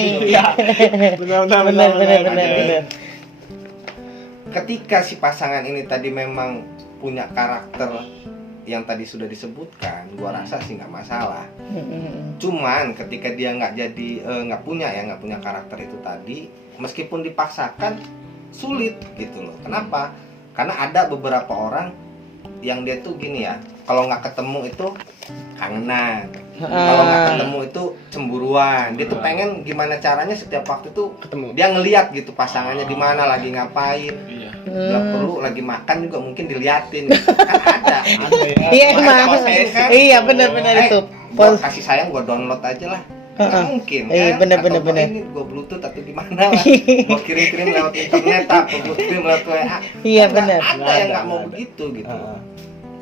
Iya. Benar. Ketika si pasangan ini tadi memang punya karakter yang tadi sudah disebutkan, gua rasa sih nggak masalah. Cuman ketika dia nggak punya karakter itu tadi, meskipun dipaksakan sulit gitu loh. Kenapa? Karena ada beberapa orang yang dia tuh gini ya, kalau nggak ketemu itu kangenan, kalau nggak ketemu itu cemburuan. Dia tuh pengen gimana caranya setiap waktu tuh Ketemu. dia ngeliat gitu pasangannya di mana lagi ngapain. Iya. Nggak perlu lagi makan juga mungkin diliatin gitu. Kan ada ya. Iya Makanya emang. posain kan. Iya benar itu. Gua kasih sayang gua download aja lah. Nggak mungkin kan. Bener. Ini gua bluetooth atau gimana lah. Gua kirim lewat internet apa gua kirim lewat WA. Iya Kan benar. ada yang nggak mau begitu gitu.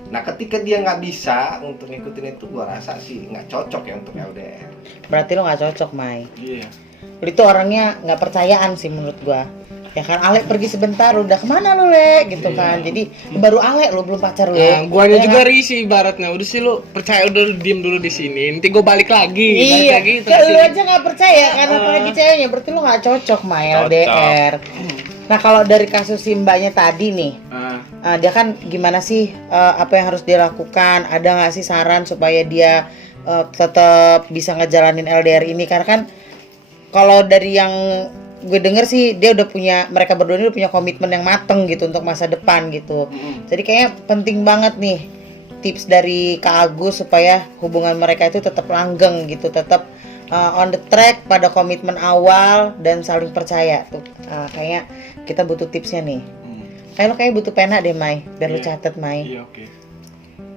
Nah ketika dia nggak bisa untuk ngikutin itu, gua rasa sih nggak cocok ya untuk LDR. Berarti lo nggak cocok, Mai. Iya. Lo itu orangnya nggak percayaan sih menurut gua. Ya kan, Ale pergi sebentar, udah kemana lo, Le? Gitu kan. Jadi baru Ale lo belum pacar lo. Nah, guanya Ya juga kan? risih ibaratnya. Udah sih lu percaya, udah lu diem dulu di sini. Nanti gua balik lagi. Iya, Balik lagi kan lu aja nggak percaya karena apalagi ceweknya, berarti lu nggak cocok, Mai, LDR. Nah kalau dari kasus si mbaknya tadi nih, dia kan gimana sih, apa yang harus dia lakukan? Ada nggak sih saran supaya dia tetap bisa ngejalanin LDR ini? Karena kan kalau dari yang gue denger sih dia mereka berdua ini udah punya komitmen yang mateng gitu untuk masa depan gitu. Jadi kayaknya penting banget nih tips dari Kak Agus supaya hubungan mereka itu tetap langgeng gitu, tetap on the track pada komitmen awal dan saling percaya tuh. Kayaknya kita butuh tipsnya nih. Kayak butuh pena deh, Mai, biar lu catet, Mai. Iya, oke.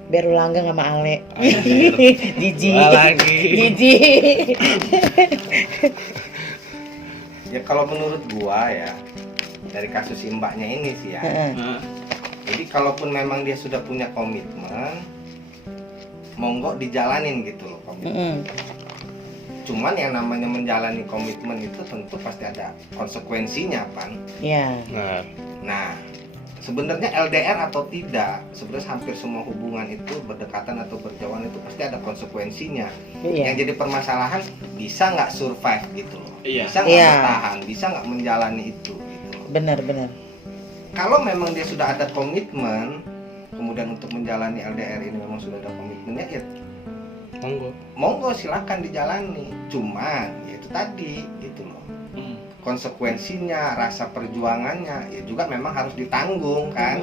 Biar lu langgeng sama Ale. Jiji. Ya kalau menurut gua ya, dari kasus si mbaknya ini sih ya. Jadi kalaupun memang dia sudah punya komitmen, monggo dijalanin gitu loh komitmen. Cuman yang namanya menjalani komitmen itu tentu pasti ada konsekuensinya, Pan. Iya. Nah, sebenarnya LDR atau tidak, sebenarnya hampir semua hubungan itu berdekatan atau berjauhan itu pasti ada konsekuensinya. Iya. Yang jadi permasalahan bisa nggak survive gitu loh, Iya. bisa nggak bertahan, bisa nggak menjalani itu gitu loh. Benar. Kalau memang dia sudah ada komitmen, kemudian untuk menjalani LDR ini memang sudah ada komitmennya, ya monggo silakan dijalani. Cuman ya itu tadi gitu loh, konsekuensinya, rasa perjuangannya ya juga memang harus ditanggung kan.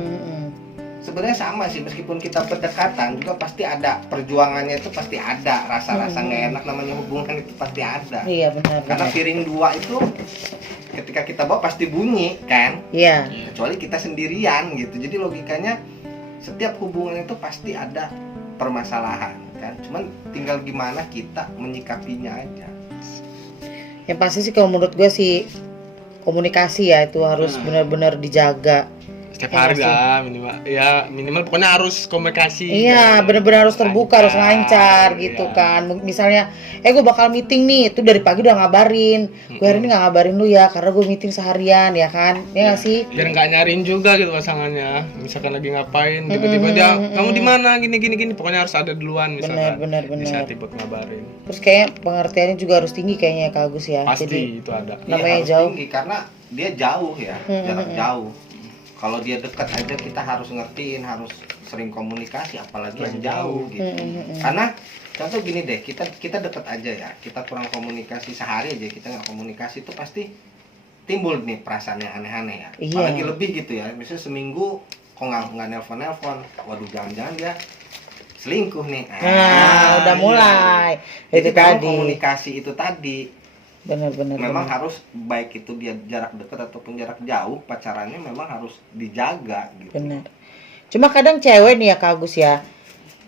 Sebenarnya sama sih, meskipun kita berdekatan juga pasti ada perjuangannya, itu pasti ada rasa-rasa nggak enak, namanya hubungan itu pasti ada. Iya benar. Karena piring dua itu ketika kita bawa pasti bunyi kan. Iya. Kecuali kita sendirian gitu. Jadi logikanya setiap hubungan itu pasti ada permasalahan kan. Cuman tinggal gimana kita menyikapinya aja. Yang pasti sih kalau menurut gue sih komunikasi ya itu harus benar-benar dijaga. Setiap hari lah minimal pokoknya harus komunikasi. Iya, benar-benar harus terbuka, harus lancar gitu kan. Misalnya, gue bakal meeting nih, itu dari pagi udah ngabarin. Gue hari ini nggak ngabarin lu ya, karena gue meeting seharian ya kan. Ya nggak sih? Biar nggak nyariin juga gitu pasangannya. Misalkan lagi ngapain, tiba-tiba dia, kamu di mana? Gini. Pokoknya harus ada duluan misalkan. Benar. Bisa buat ngabarin. Terus kayak pengertiannya juga harus tinggi kayaknya Kak Agus ya. Pasti Jadi, itu ada. namanya Harus jauh. tinggi, karena dia jauh ya, jarak jauh. Kalau dia dekat aja kita harus ngertiin, harus sering komunikasi, apalagi yang jauh gitu. Karena contoh gini deh, kita dekat aja ya, kita kurang komunikasi sehari aja, kita nggak komunikasi itu pasti timbul nih perasaan yang aneh-aneh ya. Iya. Apalagi lebih gitu ya, misalnya seminggu kok nggak nelpon, waduh jangan-jangan dia selingkuh nih. Udah mulai. Jadi Itu memang tadi. komunikasi itu tadi. Benar. Memang harus, baik itu dia jarak dekat ataupun jarak jauh, pacarannya memang harus dijaga gitu. Benar. Cuma kadang cewek nih ya Kak Agus ya,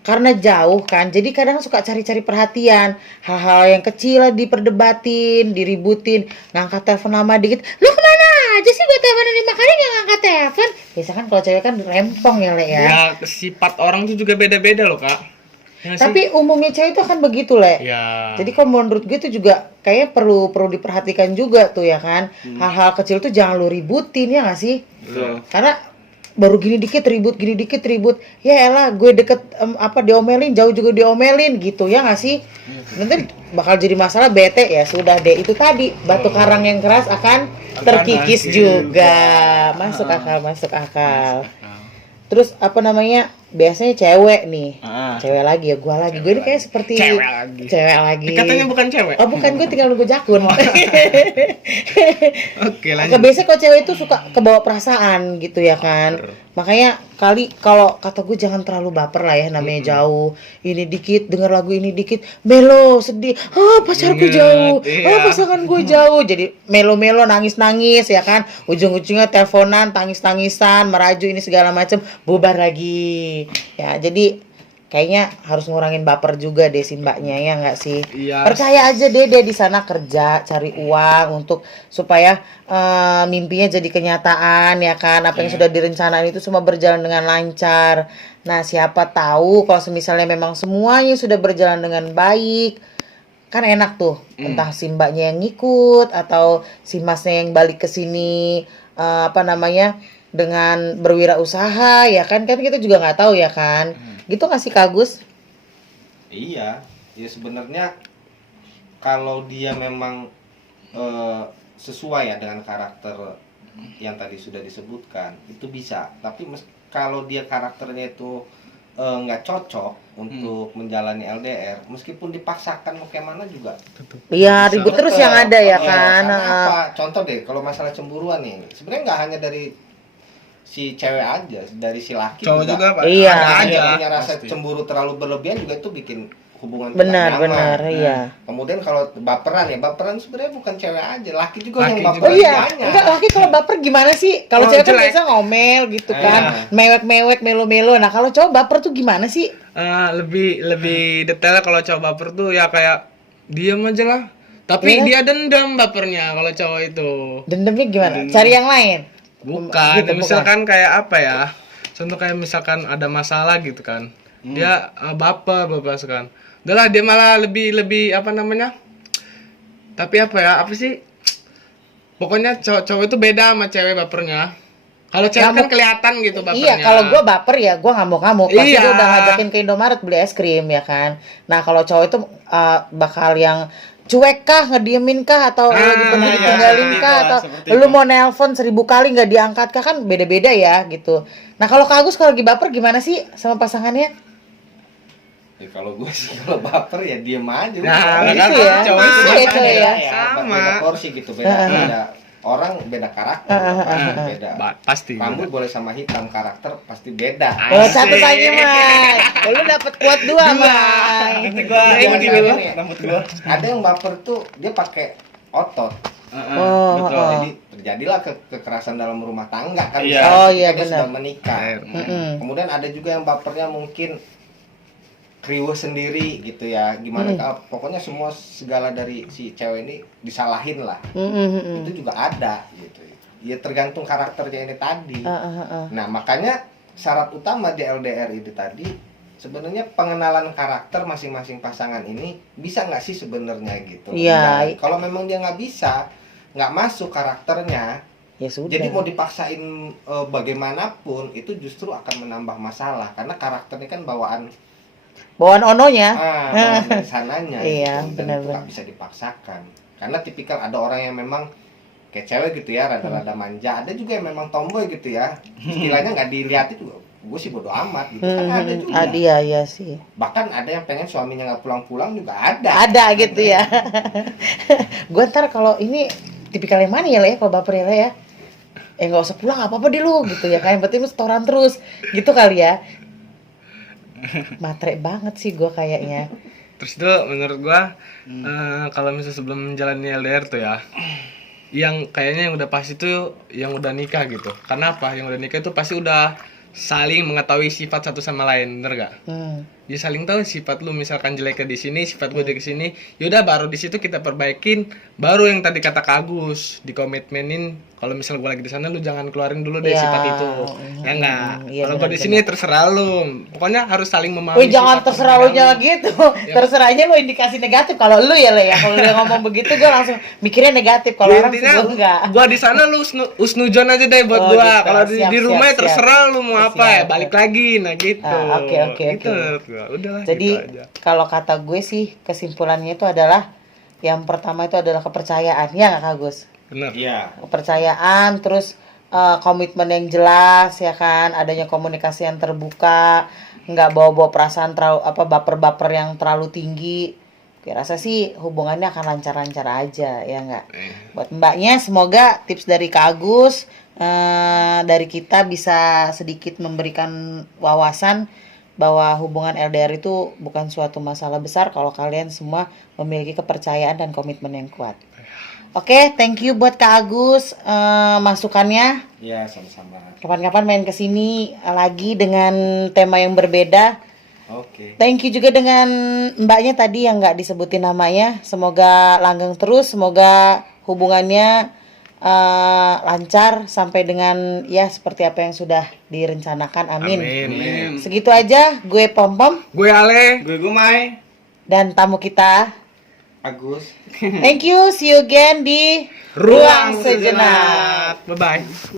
karena jauh kan, jadi kadang suka cari-cari perhatian, hal-hal yang kecil lah diperdebatin, diributin, ngangkat telepon lama dikit, lu kemana aja sih, gue teleponin 5 kali gak ngangkat telepon. Biasa kan kalau cewek kan rempong ya Le ya. Ya sifat orang tuh juga beda-beda loh Kak. Ya, tapi umumnya cewek itu kan begitu Le. Ya. Jadi kalau menurut gue itu juga kayaknya perlu diperhatikan juga tuh ya kan. Hal-hal kecil tuh jangan lu ributin ya nggak sih? Betul. Karena baru gini dikit ribut. Ya elah, gue deket diomelin, jauh juga diomelin gitu ya nggak sih? Nanti bakal jadi masalah, bete ya sudah deh, itu tadi batu karang yang keras akan terkikis juga. Masuk akal. Terus biasanya cewek nih, cewek lagi ya, gue ini kayak seperti cewek lagi. Katanya bukan cewek. Oh bukan, gue tinggal nunggu jakun. Oke, lanjut. Biasanya kalau cewek itu suka kebawa perasaan gitu ya kan. Makanya kalau kata gue jangan terlalu baper lah ya, namanya jauh. Ini dikit denger lagu ini dikit melo sedih. Pacarku jauh. Pasangan gue jauh. Jadi melo nangis ya kan. Ujung-ujungnya teleponan, tangis-tangisan, meraju ini segala macam, bubar lagi. Ya, jadi kayaknya harus ngurangin baper juga deh si mbaknya, ya nggak sih? Iya. Percaya aja deh dia di sana kerja cari uang untuk supaya mimpinya jadi kenyataan ya kan. Apa yang sudah direncanain itu semua berjalan dengan lancar. Nah, siapa tahu kalau misalnya memang semuanya sudah berjalan dengan baik, kan enak tuh. Entah si mbaknya yang ngikut atau si masnya yang balik ke sini dengan berwirausaha ya kan kita juga nggak tahu ya kan. Gitu nggak sih Kak Agus? Iya, ya sebenarnya kalau dia memang sesuai ya dengan karakter yang tadi sudah disebutkan itu bisa. Tapi kalau dia karakternya itu nggak cocok untuk menjalani LDR, meskipun dipaksakan mau kayak mana juga. Iya, ribut terus yang ada ya kan. Apa? Contoh deh, kalau masalah cemburuan nih, sebenarnya nggak hanya dari si cewek aja, dari si laki cowok juga Pak. Iya. Ada aja. Yang punya rasa Pasti. cemburu terlalu berlebihan juga itu bikin hubungan Benar, tidak nyaman. iya. Kemudian kalau baperan sebenarnya bukan cewek aja, laki juga Laki yang juga. baperan Oh iya, banyak. enggak, laki kalau baper gimana sih? Kalau Oh, cewek kan jelek. biasa ngomel gitu kan, mewek-mewek, melo-melo. Nah, kalau cowok baper tuh gimana sih? Lebih detail kalau cowok baper tuh ya kayak diam aja lah. Tapi dia dendam bapernya kalau cowok itu. Dendamnya gimana? Cari yang lain. Bukan, Gitu, misalkan kayak apa ya? Contoh kayak misalkan ada masalah gitu kan. Dia baper kan. Udahlah dia malah lebih apa namanya? Tapi apa ya? Apa sih? Pokoknya cowok itu beda sama cewek bapernya. Kalau cewek kan kelihatan gitu bapernya. Iya, kalau gue baper ya gue ngamuk-ngamuk. Pasti Iya. dia udah ngajakin ke Indomaret beli es krim ya kan. Nah, kalau cowok itu bakal yang cuek kah, ngediemin kah, atau lagi pergi iya, ditinggalin kah, atau lu mau nelpon 1000 kali nggak diangkat kah, kan beda-beda ya gitu. Nah, kalau Kak Agus kalau lagi baper gimana sih sama pasangannya? Ya, kalau gue sih kalau baper ya diem aja. Nah, gitu kan ya. cowok itu Bisa ya, baper cowok ya. sama. Beda porsi gitu, beda orang, beda karakter, beda. Pasti. Rambut boleh sama hitam, karakter pasti beda. Oh, satu lagi, Mai. Oh, lu dapet kuat dua, Mai. Ada yang baper tuh dia pakai otot. Betul. Jadi terjadilah kekerasan dalam rumah tangga kan. Iya. Oh, Ketika iya, dia benar. sudah menikah. Kemudian ada juga yang bapernya mungkin kriwes sendiri gitu ya. Gimana pokoknya segala dari si cewek ini disalahin lah. Itu juga ada gitu. Ya tergantung karakternya ini tadi. Nah, makanya syarat utama di LDR ini tadi sebenarnya pengenalan karakter masing-masing pasangan ini bisa nggak sih sebenarnya gitu. Iya. Nah, kalau memang dia nggak bisa, nggak masuk karakternya, Ya sudah. jadi mau dipaksain bagaimanapun itu justru akan menambah masalah karena karakternya kan bawaan Ononya. bawaan dari sananya. Iya, gitu. Dan itu benar-benar. nggak bisa dipaksakan karena tipikal ada orang yang memang kayak cewek gitu ya, rada-rada manja, ada juga yang memang tomboy gitu ya, istilahnya nggak dilihatin juga, gue sih bodo amat gitu kan ada juga. Ada ya sih. Bahkan ada yang pengen suaminya nggak pulang-pulang juga ada. Ada gitu ya. Gue ntar kalau ini tipikal yang mana ya Le, kalau baper ya Le ya. Nggak usah pulang, apa-apa deh lu gitu ya kan. Yang penting lu setoran terus gitu kali ya. Matre banget sih gue kayaknya. Terus itu menurut gua kalau misalnya sebelum menjalani LDR tuh ya, yang kayaknya yang udah pasti tuh yang udah nikah gitu. Karena apa? Yang udah nikah itu pasti udah saling mengetahui sifat satu sama lain, bener gak? ya saling tahu sifat lu, misalkan jeleknya di sini, sifat gue di sini, yaudah baru di situ kita perbaikin. Baru yang tadi kata Kak Agus, dikomitmenin kalau misal gue lagi di sana lu jangan keluarin dulu deh sifat itu. Ya enggak. Kalau gue di sini terserah lu. Pokoknya harus saling memahami. Wih, jangan terserah lu jangan gitu. Terserah aja lu indikasi negatif. Kalau lu ya Le ya, kalau dia ngomong begitu gue langsung mikirnya negatif. Kalau orang sih gue enggak. Gua di sana lu usnujon aja deh buat gua. Gitu. Kalau di rumah ya terserah lu mau apa ya, balik lagi. Nah gitu. Oke. Itu menurut gua. Udahlah. Jadi gitu aja. kalau kata gue sih kesimpulannya itu adalah yang pertama itu adalah kepercayaan, ya nggak Kak Gus? Benar. Iya. Kepercayaan, terus komitmen yang jelas, ya kan, adanya komunikasi yang terbuka, nggak bawa-bawa perasaan terlalu baper-baper yang terlalu tinggi. Gue rasa sih hubungannya akan lancar-lancar aja, ya nggak? Buat mbaknya semoga tips dari Kak Agus, dari kita bisa sedikit memberikan wawasan bahwa hubungan LDR itu bukan suatu masalah besar kalau kalian semua memiliki kepercayaan dan komitmen yang kuat. Oke, thank you buat Kak Agus masukannya. Iya, sama-sama. Kapan-kapan main kesini lagi dengan tema yang berbeda. Oke. Thank you juga dengan mbaknya tadi yang nggak disebutin namanya. Semoga langgeng terus, semoga hubungannya lancar sampai dengan ya seperti apa yang sudah direncanakan. Amin. Amin. Segitu aja, gue Pom-Pom Gue Ale. Gue Gumai. dan tamu kita. Agus. Thank you, see you again di Ruang Sejenak. Bye bye.